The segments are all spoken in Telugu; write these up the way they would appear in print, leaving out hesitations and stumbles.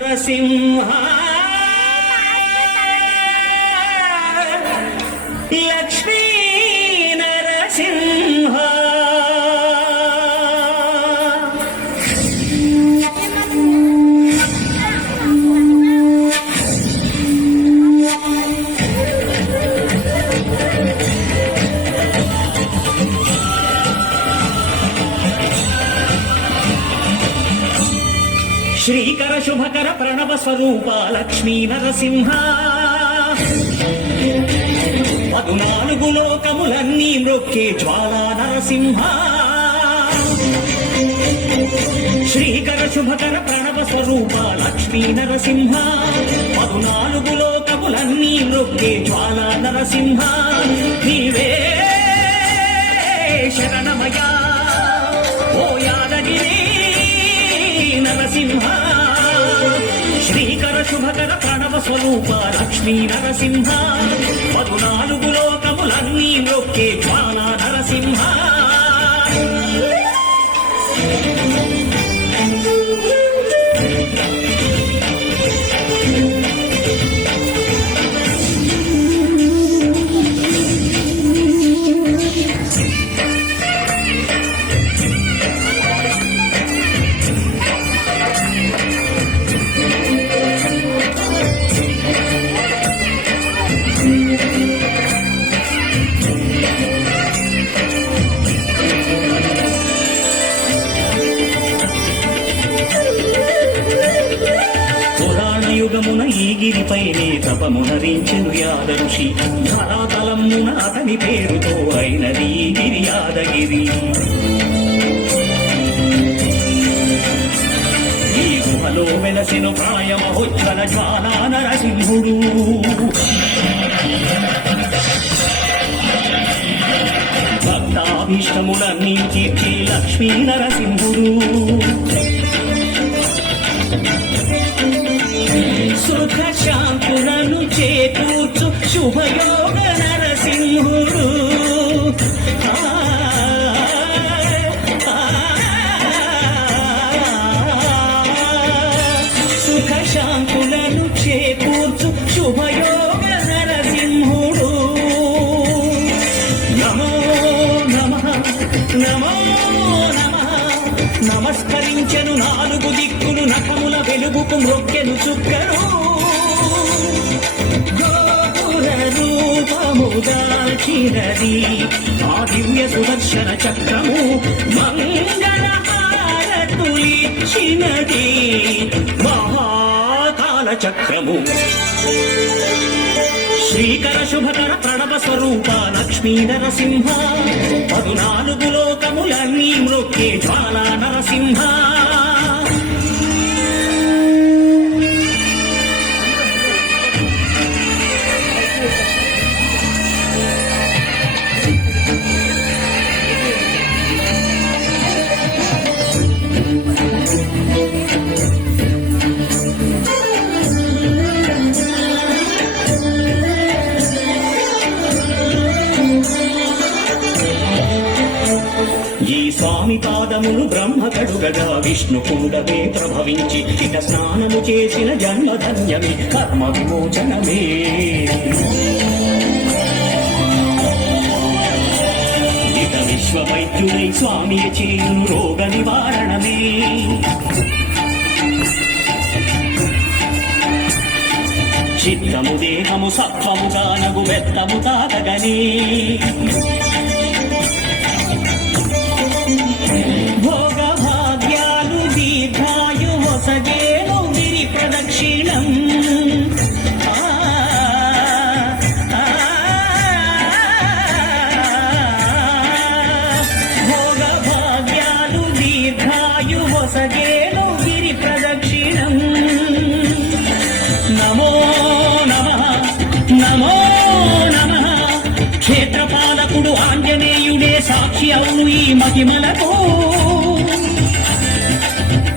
నరసింహ లక్ష్మీ నరసింహ శ్రీకర శుభకర ప్రణవ స్వరూప లక్ష్మీ నరసింహ 14 లోకములన్నీ మ్రొక్కే జ్వాలా నరసింహ శ్రీకర శుభకర ప్రణవ స్వరూప లక్ష్మీ నరసింహ 14 లోకములన్నీ మ్రొక్కే జ్వాలా నరసింహ నీవే శరణమయా ఓ యాదగిరి నరసింహ శ్రీకర శుభకర ప్రణవ స్వరూప లక్ష్మీ నరసింహ 14 లోకములన్నీ మ్రొక్కే జ్వాలా నరసింహ యుగమున ఈ గిరిపైనే తపమునరించెను యాద ఋషి ధరాతలమున అతని పేరుతో అయినది ఈ గిరి యాదగిరి ఈ గుహలో వెలసెను ప్రాయమహోజ్వల జ్వాలా నరసింహుడు భక్తాభీష్టములన్నీ తీర్చి లక్ష్మీ నరసింహుడు సుఖ శాంతులను చేకూర్చు శుభయోగ నరసింహుడు సుఖ శాంతులను చేకూర్చు శుభయోగ నరసింహుడు నమో నమః నమో నమః నమస్కరించెను 4 దిక్కులు నఖముల వెలుగుకు మ్రొక్కెను చుక్కను గోపుర రూపము దాల్చినది ఆ దివ్య సుదర్శన చక్రము మంగళ హారతులిచ్చినది మహాకాల చక్రము శ్రీకర శుభకర ప్రణవ స్వరూప లక్ష్మీ నరసింహ 14 లోకములన్నీ మ్రొక్కే జ్వాలా నరసింహ ఈ స్వామి పాదములు బ్రహ్మ కడుగగా విష్ణు కుండమే ప్రభవించి ఇక స్నానము చేసిన జన్మధన్యమే కర్మ విమోచనమే ఇక విశ్వవైద్యుడై స్వామి చేయును రోగ నివారణమే చిత్తము దేహము సత్వముగా నగు బెత్తము తాగగనే భోగ భాగ్యాలు దీర్ఘాయు వసగేను గిరి ప్రదక్షిణం భోగ భాగ్యాలు దీర్ఘాయు వసగేను గిరి ప్రదక్షిణం నమో నమః నమో నమః క్షేత్రపాలకుడు ఆంజనేయుడే సాక్షి అవును ఈ మహిమలకు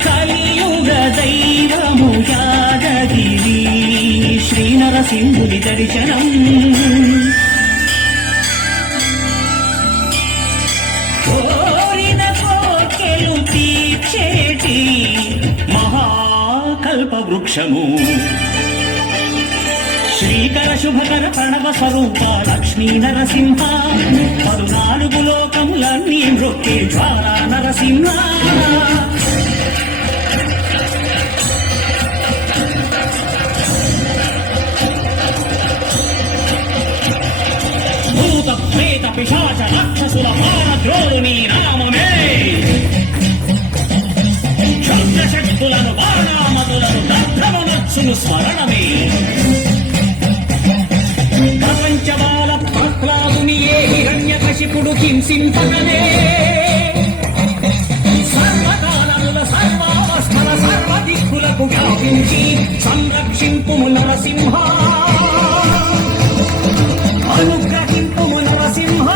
కలియుగ దైవము యాదగిరి శ్రీ నరసింహుని దర్శనం కోరిన కోర్కెలు తీర్చేటి మహాక కల్ప వృక్షము శ్రీకర శుభకర ప్రణవ స్వరూప లక్ష్మీ నరసింహ 14 లోకములన్నీ మృక్కే జ్వాలా నరసింహ భూత ప్రేత పిశాచ రాక్షసుల పారద్రోణి నామమే శక్తులను బాణామతులను దగ్ధమనర్చును స్మరణమే ప్రపంచబాల ప్రహ్లాదుని ఏ హిరణ్యకశిపుడు హింసింపగనే సర్వకాలముల సర్వావస్థల సర్వదిక్కులకు వ్యాపించి సంరక్షింపుము నరసింహ అనుగ్రహింపుము నరసింహ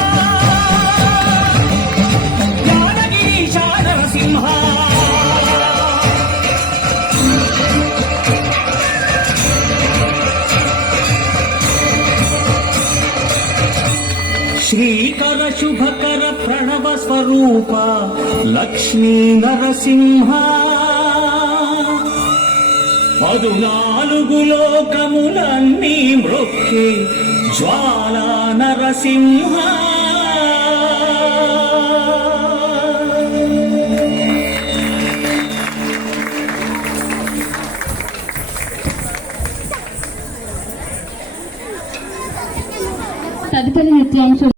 యాదగిరీశ నరసింహ శ్రీకర శుభకర ప్రణవ స్వరూప లక్ష్మీ నరసింహ 14 లోకములన్నీ మృక్కే జ్వాలా నరసింహ తదుపరి నృత్యాంశం